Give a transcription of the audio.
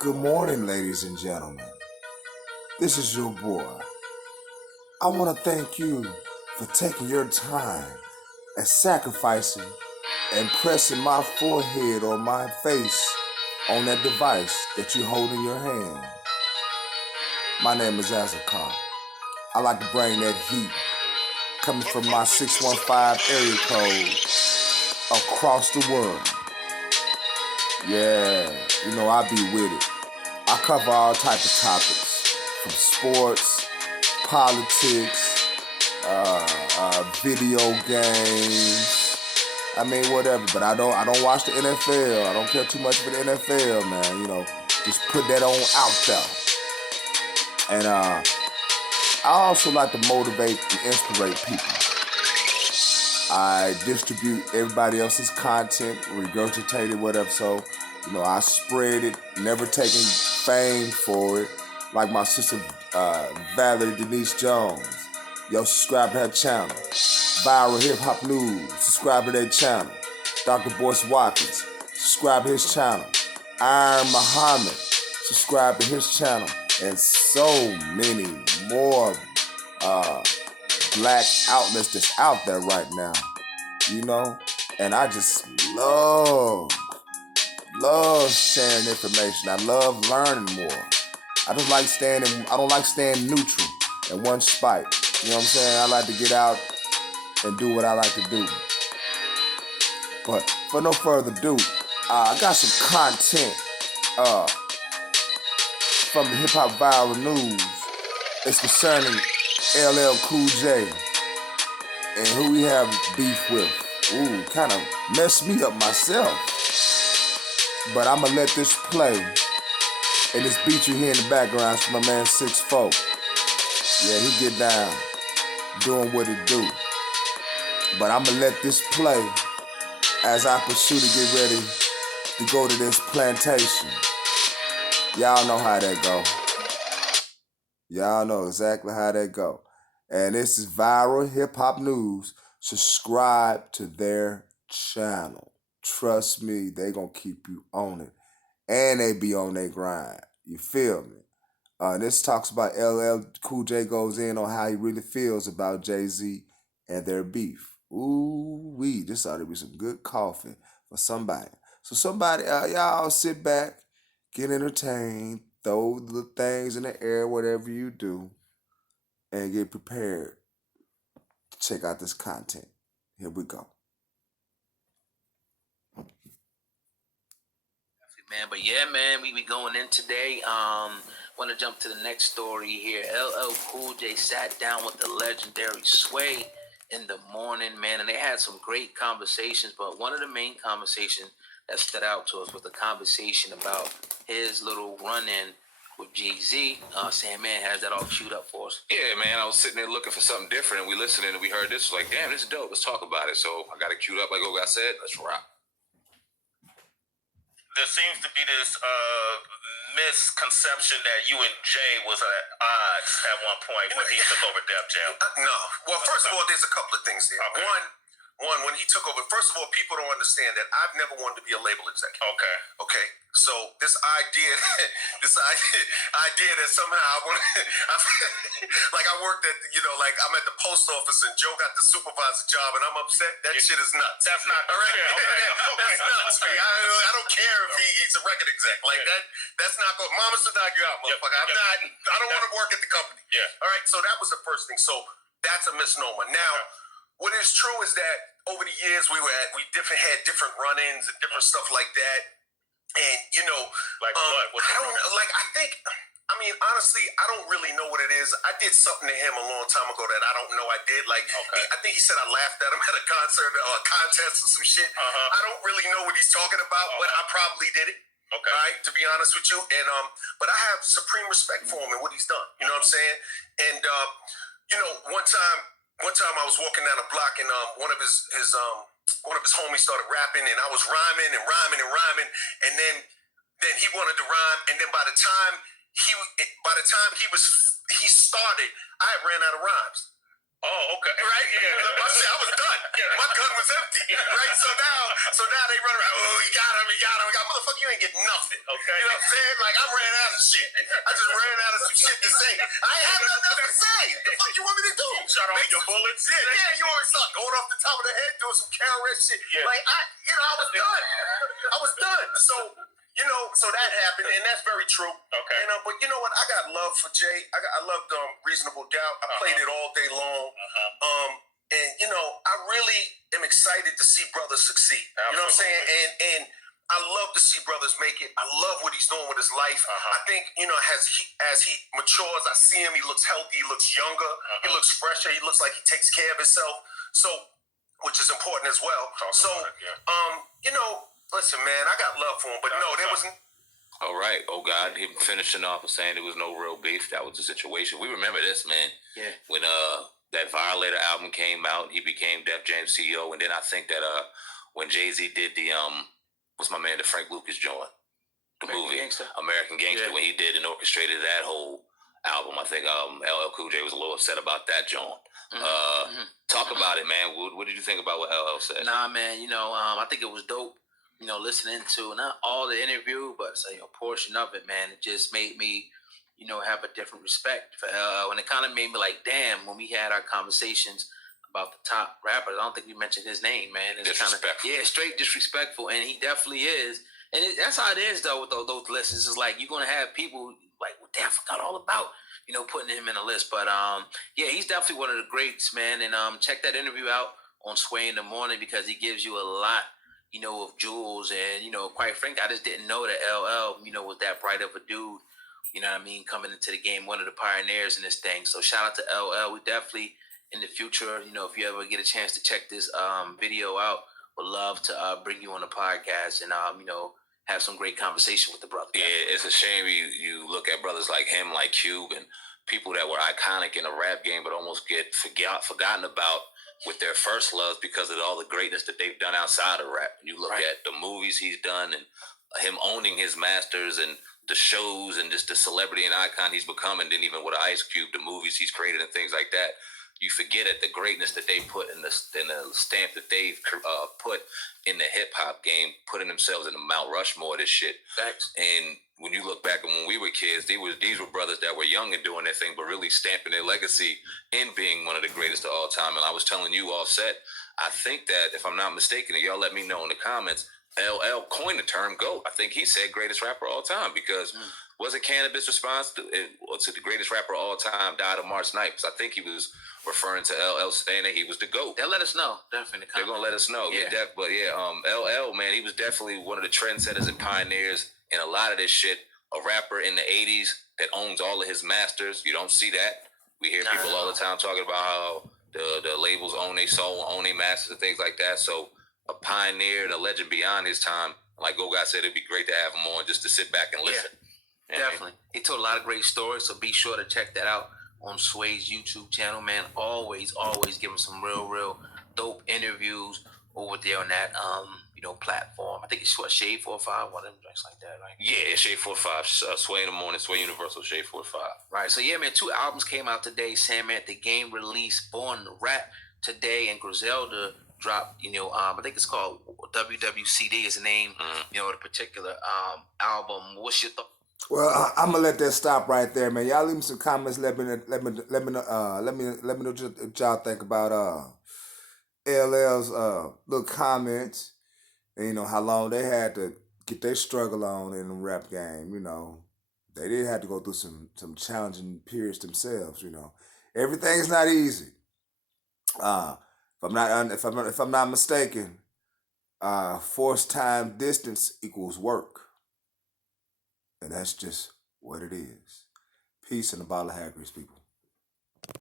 Good morning, ladies and gentlemen. This is your boy. I want to thank you for taking your time and sacrificing and pressing my forehead or my face on that device that you hold in your hand. My name is Azakar. I like to bring that heat coming from my 615 area code across the world. Yeah, I be with it. I cover all type of topics, from sports, politics, video games. I mean, whatever. But I don't watch the NFL. I don't care too much for the NFL, man. Just put that on out there. And I also like to motivate and inspirate people. I distribute everybody else's content, regurgitate it, whatever. So, I spread it, never taking fame for it. Like my sister Valerie Denise Jones. Yo, subscribe to her channel. Viral Hip Hop News, subscribe to their channel. Dr. Boyce Watkins, subscribe to his channel. Iron Muhammad, subscribe to his channel. And so many more black outlets that's out there right now, and I just love sharing information. I love learning more. I don't like staying neutral in one spot. You know what I'm saying? I like to get out and do what I like to do. But for no further ado, I got some content from the Hip Hop Viral News. It's concerning LL Cool J and who we have beef with. Ooh, kind of messed me up myself. But I'ma let this play. And this beat you hear in the background is from my man 6'4". Yeah, he get down, doing what he do. But I'ma let this play as I pursue to get ready to go to this plantation. Y'all know how that go. Y'all know exactly how that go. And this is Viral Hip Hop News. Subscribe to their channel. Trust me, they gonna keep you on it. And they be on their grind. You feel me? This talks about LL Cool J goes in on how he really feels about Jay-Z and their beef. Ooh wee, this ought to be some good coffee for somebody. So somebody, y'all sit back, get entertained, throw the things in the air, whatever you do, and get prepared to check out this content. Here we go. Man, but yeah, man, we going in today. Want to jump to the next story here. LL Cool J sat down with the legendary Sway in the morning, man, and they had some great conversations. But one of the main conversations that stood out to us was the conversation about his little run-in with Jay-Z. Saying, man, has that all queued up for us? Yeah, man, I was sitting there looking for something different, and we listening, and we heard this. Like, damn, this is dope. Let's talk about it. So I got it queued up. Like Oga said, let's rock. There seems to be this misconception that you and Jay was at odds at one point when he took over Def Jam. No. Well, first of all, there's a couple of things there. Okay. One, when he took over, first of all, people don't understand that I've never wanted to be a label executive. Okay. So this idea that somehow I want, like I worked at, like I'm at the post office and Joe got the supervisor job and I'm upset. That shit is nuts. That's not all right. Yeah, okay. That's nuts. Okay. I don't care if he's a record exec like that. That's not good. Mama should knock you out, motherfucker. I don't want to work at the company. Yeah. All right. So that was the first thing. So that's a misnomer. Now, what is true is that over the years we had different run-ins and different stuff like that, and like what? I don't know. Like honestly, I don't really know what it is. I did something to him a long time ago that I don't know I did. Like I think he said I laughed at him at a concert or a contest or some shit. I don't really know what he's talking about, but I probably did it. Okay. Right, to be honest with you, and but I have supreme respect for him and what he's done. You know what I'm saying? And one time I was walking down a block and one of his homies started rapping and I was rhyming and then he wanted to rhyme and then by the time he started, I had ran out of rhymes. Oh, okay. Right? Yeah. My shit, I was done. My gun was empty. Right? So now they run around, oh, he got him. Motherfucker, you ain't getting nothing. Okay. You know what I'm saying? Like, I ran out of shit. I just ran out of some shit to say. I ain't have nothing else to say. The fuck you want me to do? Shut off your bullets? Yeah, you always start going off the top of the head, doing some KRS shit. Yeah. Like, I was done. I was done. So that happened, and that's very true. Okay. And, but you know what? I got love for Jay. I loved Reasonable Doubt. I played it all day long. And I really am excited to see brothers succeed. Absolutely. You know what I'm saying? And I love to see brothers make it. I love what he's doing with his life. I think as he matures, I see him. He looks healthy. He looks younger. He looks fresher. He looks like he takes care of himself. So, which is important as well. Listen, man, I got love for him, but no, there wasn't. All right. Oh, God. Him finishing off and saying there was no real beef. That was the situation. We remember this, man. Yeah. When that Violator album came out, he became Def Jam CEO. And then I think that when Jay-Z did the, what's my man, the Frank Lucas joint? The movie. American Gangster. Yeah. When he did and orchestrated that whole album, I think LL Cool J was a little upset about that joint. Talk about it, man. What did you think about what LL said? Nah, man, I think it was dope. Listening to not all the interview, but a portion of it, man. It just made me, have a different respect for LL. And it kind of made me like, damn, when we had our conversations about the top rappers, I don't think we mentioned his name, man. It's Disrespectful. Straight disrespectful. And he definitely is. And that's how it is, though, with those lists. It's like you're going to have people like, well, damn, I forgot all about, putting him in a list. But, he's definitely one of the greats, man. And check that interview out on Sway in the Morning because he gives you a lot, of jewels. And, quite frankly, I just didn't know that LL, was that bright of a dude, you know what I mean, coming into the game, one of the pioneers in this thing. So shout out to LL. We definitely, in the future, if you ever get a chance to check this video out, would love to bring you on the podcast and, have some great conversation with the brother. Yeah, it's a shame you look at brothers like him, like Cube, and people that were iconic in the rap game but almost get forgotten about with their first loves because of all the greatness that they've done outside of rap. And you look at the movies he's done and him owning his masters and the shows and just the celebrity and icon he's become, and then even with Ice Cube, the movies he's created and things like that. You forget at the greatness that they put in the stamp that they've put in the hip hop game, putting themselves in the Mount Rushmore of this shit. Facts. And when you look back at when we were kids, these were brothers that were young and doing their thing, but really stamping their legacy in being one of the greatest of all time. And I was telling you offset, I think that if I'm not mistaken, and y'all let me know in the comments, LL coined the term GOAT. I think he said greatest rapper of all time because wasn't Cannabis' response to the greatest rapper of all time died of March 9th? Because I think he was referring to LL saying that he was the GOAT. They'll let us know. Definitely. They're going to let us know. Yeah. LL, man, he was definitely one of the trendsetters and pioneers in a lot of this shit. A rapper in the 80s that owns all of his masters. You don't see that. We hear people all the time talking about how the labels own their soul, own their masters and things like that. So a pioneer and a legend beyond his time. Like Goga said, it'd be great to have him on just to sit back and listen. Yeah, definitely. He told a lot of great stories, so be sure to check that out on Sway's YouTube channel, man. Always give him some real dope interviews over there on that platform. I think it's Shade 45, one of them drinks like that, right? Yeah, Shade 45, Sway in the Morning, Sway Universal, Shade 45. Right. So yeah, man, 2 albums came out today. Sandman at the Game released Born to Rap today, and Griselda dropped, I think it's called WWCD is the name, the particular album. What's your thought? Well, I'm gonna let that stop right there, man. Y'all leave me some comments. Let me know what y'all think about LL's little comments, and how long they had to get their struggle on in the rap game. They did have to go through some challenging periods themselves. Everything's not easy. If I'm not mistaken, force time distance equals work. And that's just what it is. Peace and a bottle of Haggard's, people.